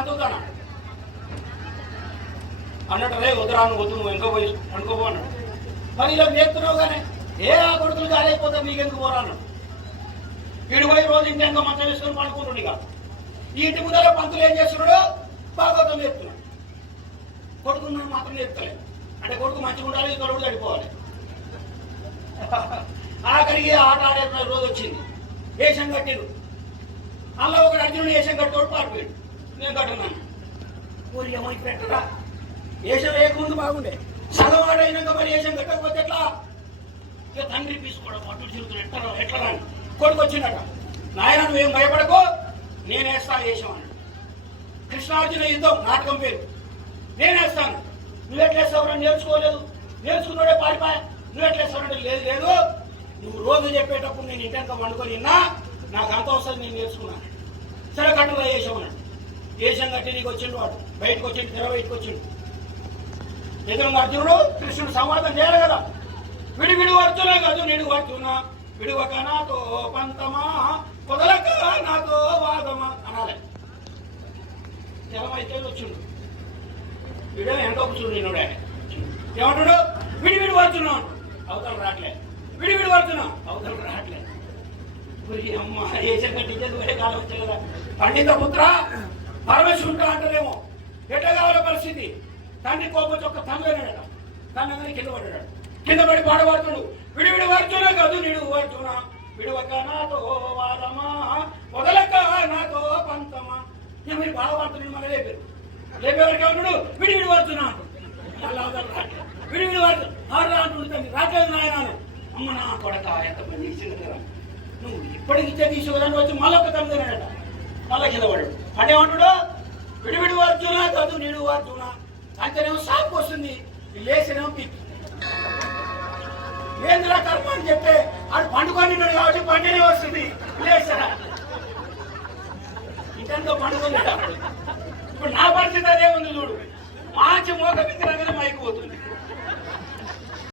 బతుకుతాను అన్నట్టు. రే వద్దురా నువ్వు వద్దు, నువ్వు ఎంకో పోయి అనుకోపో అన్నాడు. మరి ఇలా నేర్తున్నావు కానీ ఏ ఆ కొడుకులు గారైపోతే నీకెందుకు పోరా అన్నాడు. వీడు పోయి రోజు ఇంకెంకో మంచం వేసుకొని పండుకుంటుండే కాదు. ఈ ఇంటి ముందర పంతులు ఏం చేస్తున్నాడు, భాగవతం నేర్పుతున్నాడు. కొడుకున్నాడు మాత్రం నేర్పుతలేదు. అంటే కొడుకు మంచిగా ఉండాలి, ఇక్కడ కూడా చడిపోవాలి. ఆఖరికి ఆట ఆడే రోజు వచ్చింది. వేషం కట్టిరు. అలా ఒకడు అర్జునుడు వేషం కట్టుకోడు పారిపోయాడు. నేను కట్టున్నాను. ఊరి ఏమో పెట్టరా వేషం వేయకముందు బాగుండే, సగం ఆడైనాక మరి వేషం కట్టకపోతే ఎట్లా? ఇక తండ్రి తీసుకోవడం అటు తిరుగుతున్నాడు. ఎట్లా రాని కొడుకు వచ్చిందట. నాయన నువ్వేం భయపడకో, నేనేస్తా వేషం అన్నాడు. కృష్ణార్జున యుద్ధం నాటకం పేరు. నేనేస్తాను. నువ్వెట్లేస్తావు? నేర్చుకోలేదు. నేర్చుకున్నాడే పారిపోయా. నువ్వెట్లేస్తావు? లేదు లేదు, నువ్వు రోజు చెప్పేటప్పుడు నేను ఇంటెనక వండుకొని విన్నా, నాకు అంత వస్తుంది, నేను నేర్చుకున్నాను. సరే కట్టుగా వేషం అన్నాడు. వేషం కట్టి నీకు వచ్చిండు. వాడు బయటకు వచ్చిండు, తెర బయటకు వచ్చిండు. ఎదురు అర్జునుడు కృష్ణుడు సంవాదం చేయాలి కదా. విడివిడి వర్చునా కాదు నిడు వర్చునా, విడువక నాతో పంతమా, పొదలక నాతో వాదమా అనాలి. తెరమైతే వచ్చిండు. వీడే ఎంతో కూర్చుండు. నిన్నుడే ఏమంటాడు? విడివిడి వర్చునా, అవతల రావట్లే. విడివిడి వర్చునా, అవతల రావట్లే. అమ్మ వేషం కట్టించేది వేరే కాలం వచ్చాయి కదా. పండిత పుత్ర పరమేశ్వరుడు అంటారేమో. ఎట్లా కావాల పరిస్థితి? తండ్రి కోపం ఒక్క తండ్రినాడట. తండ్రి కింద పడ్డాడు. కింద పడి పాడబడుతుడు. విడివిడి వర్చున కాదు నిడు వర్చున, విడువక నాతో వాదమా, వదలక నాతో పంతమా. మీరు బాధపడుతున్నాడు. మళ్ళీ లేపారు. లేపేవారికి ఏమన్నాడు? విడివిడి వర్చున విడివిడి వర్చు ఆడరా అంటుంటుంది. రాట్లేదు నాయన. అమ్మ నా కొడక ఎంత పని చేసింది కదా, నువ్వు ఇప్పటికి ఇచ్చే తీసుకోదాన్ని వచ్చి మళ్ళీ ఒక తండ్రినాడట. మళ్ళా కింద పడాడు. అదేమంటాడు? విడివిడి వర్చున కాదు నిడు వర్చున. అంతేనేమో సాకు వస్తుంది, లేచినేమో పిచ్చి. ఏంద్రా కర్మ అని చెప్తే ఆడు పండుకొని కాబట్టి పండినే వస్తుంది. లేచరా ఇంకెంతో పండుకున్నాడు. ఇప్పుడు నా పరిస్థితి అదే ఉంది చూడు. మంచి మోక విగ్రహంగా మైకి పోతుంది.